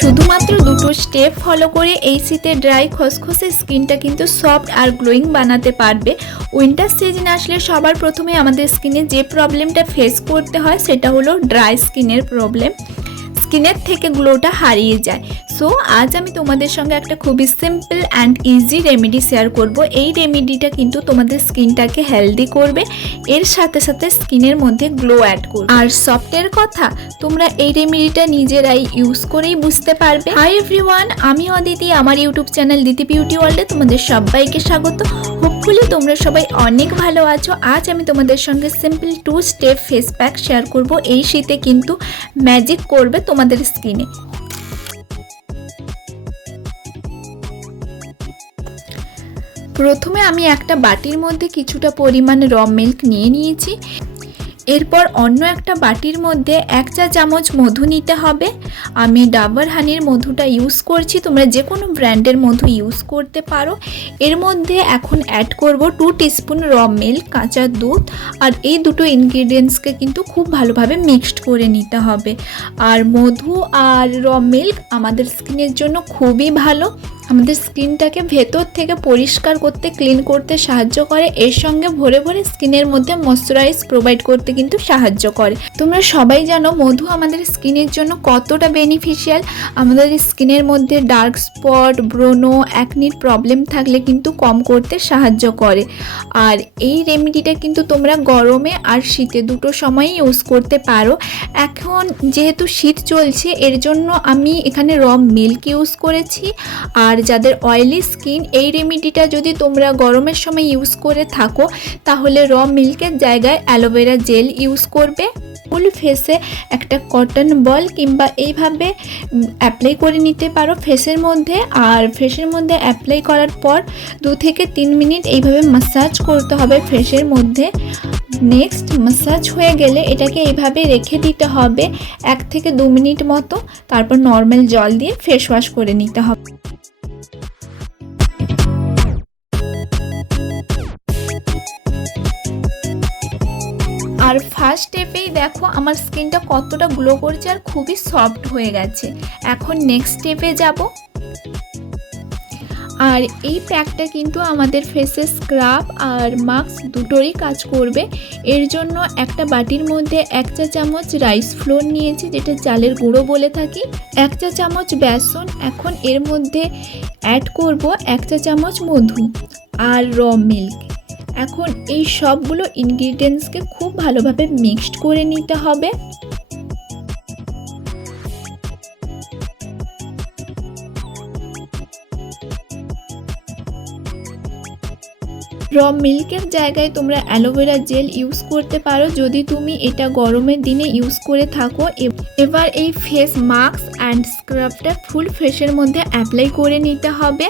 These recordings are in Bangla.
শুধুমাত্র দুটো স্টেপ ফলো করে এই শীতে ড্রাই খসখসে স্কিনটা কিন্তু সফট আর গ্লোয়িং বানাতে পারবে। উইন্টার সিজন আসলে সবার প্রথমে আমাদের স্কিনে যে প্রবলেমটা ফেস করতে হয় সেটা হলো ড্রাই স্কিনের প্রবলেম। স্কিনের থেকে গ্লোটা হারিয়ে যায়। সো আজ আমি তোমাদের সঙ্গে একটা খুবই simple and easy remedy share করব। এই রেমেডিটা কিন্তু তোমাদের স্কিনটাকে হেলদি করবে, এর সাথে সাথে স্কিনের মধ্যে গ্লো অ্যাড করবে। আর সফটের কথা তোমরা এই রেমেডিটা নিজেরাই ইউজ করেই বুঝতে পারবে। হাই এভরিওয়ান, আমি অদিতি, আমার ইউটিউব চ্যানেল দিতি বিউটি ওয়ার্ল্ডে তোমাদের সবাইকে স্বাগত। হোপফুলি তোমরা সবাই অনেক ভালো আছো। আজ আমি তোমাদের সঙ্গে simple 2 step face pack share করব। এই শীতে কিন্তু ম্যাজিক করবে তোমাদের স্কিনে। প্রথমে আমি একটা বাটির মধ্যে কিছুটা পরিমাণ র মিল্ক নিয়ে নিয়েছি। এরপর অন্য একটা বাটির মধ্যে 1 চা চামচ মধু নিতে হবে। আমি ডাবর হানির মধুটা ইউজ করছি, তোমরা যে কোনো ব্র্যান্ডের মধু ইউজ করতে পারো। এর মধ্যে এখন অ্যাড করব 2 টিস্পুন র মিল্ক, কাঁচা দুধ। আর এই দুটো ইনগ্রিডিয়েন্টসকে কিন্তু খুব ভালোভাবে মিক্সড করে নিতে হবে। আর মধু আর র মিল্ক আমাদের স্কিনের জন্য খুবই ভালো, আমাদের স্কিনটাকে ভেতর থেকে পরিষ্কার করতে, ক্লিন করতে সাহায্য করে। এর সঙ্গে ভরে ভরে স্কিনের মধ্যে ময়শ্চারাইজ প্রোভাইড করতে কিন্তু সাহায্য করে। তোমরা সবাই জানো মধু আমাদের স্কিনের জন্য কতটা বেনিফিশিয়াল। আমাদের স্কিনের মধ্যে ডার্ক স্পট, ব্রোনো, অ্যাকনির প্রবলেম থাকলে কিন্তু কম করতে সাহায্য করে। আর এই রেমেডিটা কিন্তু তোমরা গরমে আর শীতে দুটো সময়ই ইউজ করতে পারো। এখন যেহেতু শীত চলছে এর জন্য আমি এখানে র মিল্ক ইউজ করেছি। আর যাদের অয়েলি স্কিন, এই রেমেডিটা যদি তোমরা গরমের সময় ইউজ করে থাকো তাহলে র মিল্কের জায়গায় অ্যালোভেরা জেল ইউজ করবে। ফুল ফেসে একটা কটন বল কিংবা এইভাবে অ্যাপ্লাই করে নিতে পারো ফেসের মধ্যে। আর ফেসের মধ্যে অ্যাপ্লাই করার পর 2 থেকে 3 মিনিট এইভাবে ম্যাসাজ করতে হবে ফেসের মধ্যে। নেক্সট ম্যাসাজ হয়ে গেলে এটাকে এইভাবে রেখে দিতে হবে 1 থেকে 2 মিনিট মতো। তারপর নর্মাল জল দিয়ে ফেস ওয়াশ করে নিতে হবে। আর ফার্স্ট স্টেপেই দেখো আমার স্কিনটা কতটা গ্লো করছে আর খুবই সফট হয়ে গেছে। এখন নেক্সট স্টেপে যাব। আর এই প্যাকটা কিন্তু আমাদের ফেসে স্ক্রাব আর মাস্ক দুটোরই কাজ করবে। এর জন্য একটা বাটির মধ্যে 1 চা চামচ রাইস ফ্লোর নিয়েছি, যেটা চালের গুঁড়ো বলে থাকি, 1 চা চামচ বেসন। এখন এর মধ্যে অ্যাড করব 1 চা চামচ মধু আর র মিল্ক। এখন এই সবগুলো ইনগ্রিডিয়েন্টসকে খুব ভালোভাবে মিক্সড করে নিতে হবে। র মিল্কের জায়গায় তোমরা অ্যালোভেরা জেল ইউজ করতে পারো যদি তুমি এটা গরমের দিনে ইউজ করে থাকো। এবার এই ফেস মাস্ক অ্যান্ড স্ক্রাবটা ফুল ফেসের মধ্যে অ্যাপ্লাই করে নিতে হবে।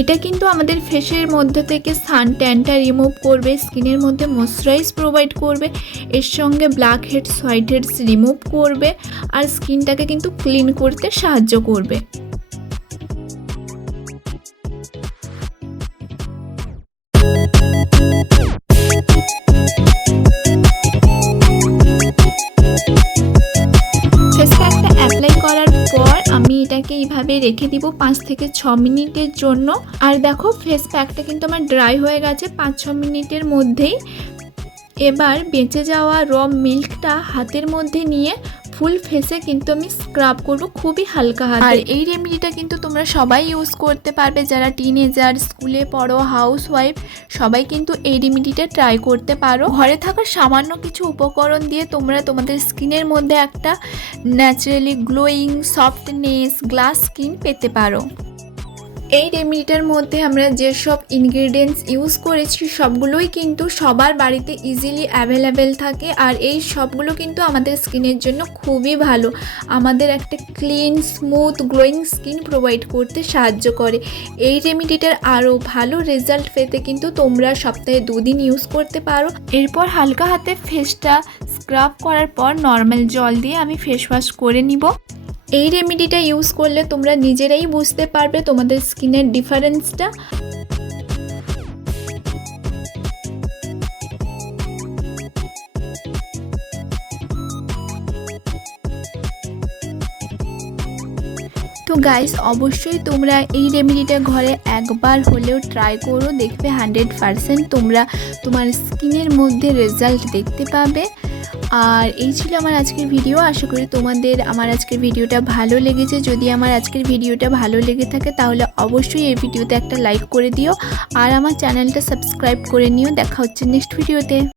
এটা কিন্তু আমাদের ফেসের মধ্যে থেকে সান ট্যানটা রিমুভ করবে, স্কিনের মধ্যে ময়শ্চারাইজ প্রোভাইড করবে, এর সঙ্গে blackheads, whiteheads remove করবে আর স্কিনটাকে কিন্তু ক্লিন করতে সাহায্য করবে। ফেস প্যাকটা অ্যাপ্লাই করার পর আমি এটাকে এইভাবে রেখে দিব 5 থেকে 6 মিনিটের জন্য। আর দেখো ফেস প্যাকটা কিন্তু আমার ড্রাই হয়ে গেছে 5-6 মিনিটের মধ্যেই। এবার বেঁচে যাওয়া র মিল্কটা হাতের মধ্যে নিয়ে ফুল ফেসে কিন্তু আমি স্ক্রাব করব খুবই হালকা হাতে। আর এই রেমেডিটা কিন্তু তোমরা সবাই ইউজ করতে পারবে, যারা টিনেজার, স্কুলে পড়ো, হাউস ওয়াইফ, সবাই কিন্তু এই রেমেডিটা ট্রাই করতে পারো। ঘরে থাকা সামান্য কিছু উপকরণ দিয়ে তোমরা তোমাদের স্কিনের মধ্যে একটা naturally glowing, softness, glass skin পেতে পারো। এই রেমেডিটার মধ্যে আমরা যেসব ইনগ্রিডিয়েন্টস ইউজ করেছি সবগুলোই কিন্তু সবার বাড়িতে ইজিলি অ্যাভেলেবেল থাকে। আর এই সবগুলো কিন্তু আমাদের স্কিনের জন্য খুবই ভালো, আমাদের একটা clean, smooth, glowing skin provide করতে সাহায্য করে। এই রেমেডিটার আরও ভালো রেজাল্ট পেতে কিন্তু তোমরা সপ্তাহে 2 দিন ইউজ করতে পারো। এরপর হালকা হাতে ফেসটা স্ক্রাব করার পর নর্মাল জল দিয়ে আমি ফেস ওয়াশ করে নিব। এই রেমেডিটা ইউজ করলে তোমরা নিজেরাই বুঝতে পারবে তোমাদের স্কিনের ডিফারেন্সটা। তো গাইস, অবশ্যই তোমরা এই রেমেডিটা ঘরে একবার হলেও ট্রাই করো, দেখবে 100% তোমরা তোমার স্কিনের মধ্যে রেজাল্ট দেখতে পাবে। আর এই ছিল আমার আজকের ভিডিও। আশা করি তোমাদের আমার আজকের ভিডিওটা ভালো লেগেছে। যদি আমার আজকের ভিডিওটা ভালো লেগে থাকে তাহলে অবশ্যই এই ভিডিওতে একটা লাইক করে দিও আর আমার চ্যানেলটা সাবস্ক্রাইব করে নিও। দেখা হচ্ছে নেক্সট ভিডিওতে।